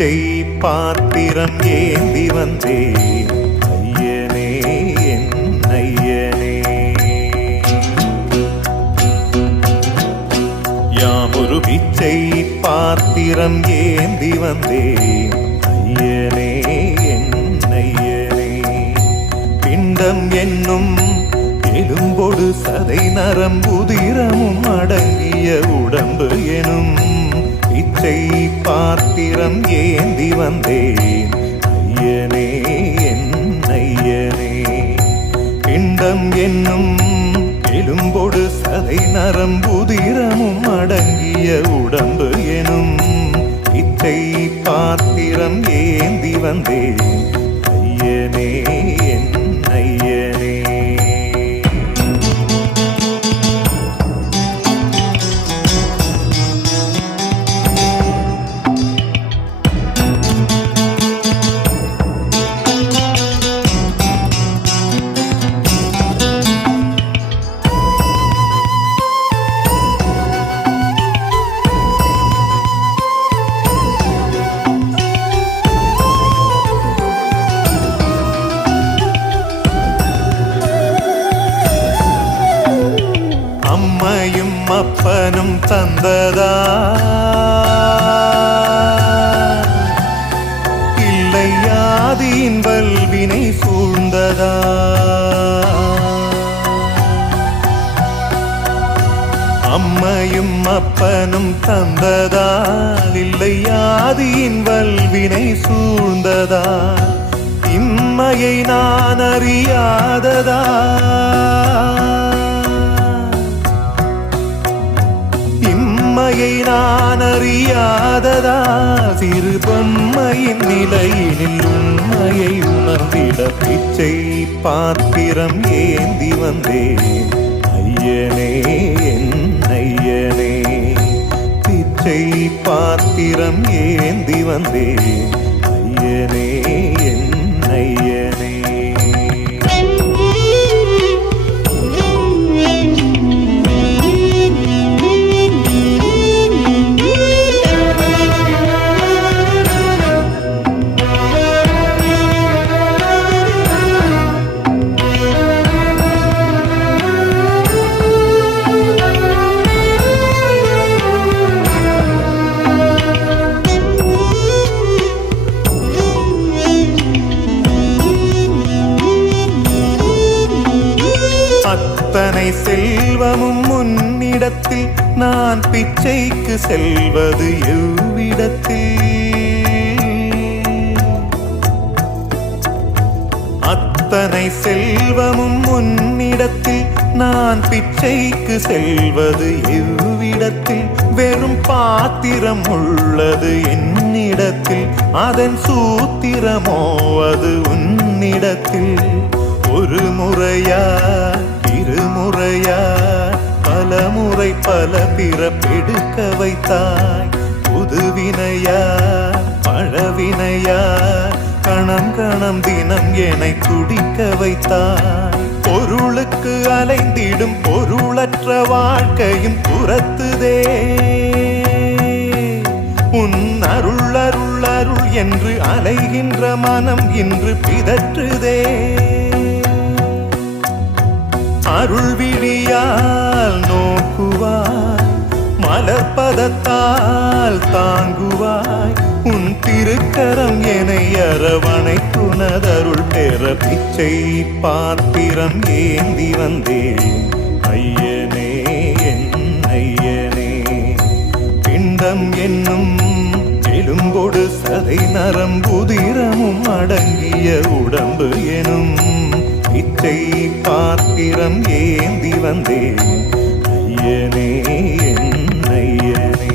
பிச்சை பாத்திரம் ஏந்தி வந்தேன் ஐயனே என் ஐயனே. யாமொரு பிச்சை பாத்திரம் ஏந்தி வந்தேன் ஐயனே என் ஐயனே. பிண்டம் என்னும் எலும்பொடு சதை நரம்புதிரமும் அடங்கிய உடம்பு எனும் பிச்சை பாத்திரம் ஏந்தி வந்தேன் ஐயனே என் ஐயனே. பிண்டம் என்னும் எலும்பொடு சதை நரம்புதிரமும் அடங்கிய உடம்பு எனும் பிச்சை பாத்திரம் ஏந்தி வந்தேன் ஐயனே என் ஐயனே. அம்மையும் அப்பனும் தந்ததா இல்லை ஆதியின் வல்வினை சூழ்ந்ததா. அம்மையும் அப்பனும் தந்ததா இல்லை ஆதியின் வல்வினை சூழ்ந்ததா. இம்மையை நான் அறியாததா இம்மையை நான் அறியாததா. சிறு பொம்மையின் நிலையினில் உண்மையை உணர்ந்திட பிச்சை பாத்திரம் ஏந்தி வந்தேன் ஐயனே என் ஐயனே. பிச்சை பாத்திரம் ஏந்தி வந்தேன் ஐயனே என் ஐயனே. அத்தனை செல்வமும் முன்னிடத்தில் நான் பிச்சைக்கு செல்வது எவ்விடத்தில். அத்தனை செல்வமும் முன்னிடத்தில் நான் பிச்சைக்கு செல்வது எவ்விடத்தில். வெறும் பாத்திரம் உள்ளது என்னிடத்தில், அதன் சூத்திரமோ அது உன்னிடத்தில். ஒரு முறையா இருமுறையா பலமுறை பல பிறப்பெடுக்க வைத்தாய். புதுவினையா பழவினையா கணம் கணம் தினம் என்னை துடிக்க வைத்தாய். பொருளுக்கு அலைந்திடும் பொருளற்ற வாழ்க்கையும் துரத்துதே. உன் அருள் அருள் அருள் என்று அலைகின்ற மனம் இன்று பிதற்றுதே. அருள் விழியால் நோக்குவாய், மலர்பதத்தால் தாங்குவாய். உன் திருக்கரம் என்னை அரவணைத்துனதருள் பெற பிச்சை பாத்திரம் ஏந்தி வந்தேன் ஐயனே என் ஐயனே. பிண்டம் என்னும் எலும்பொடு சதை நரம்புதிரமும் அடங்கிய உடம்பு எனும் பிச்சை பாத்திரம் ஏந்தி வந்தேன் ஐயனே என் ஐயனே.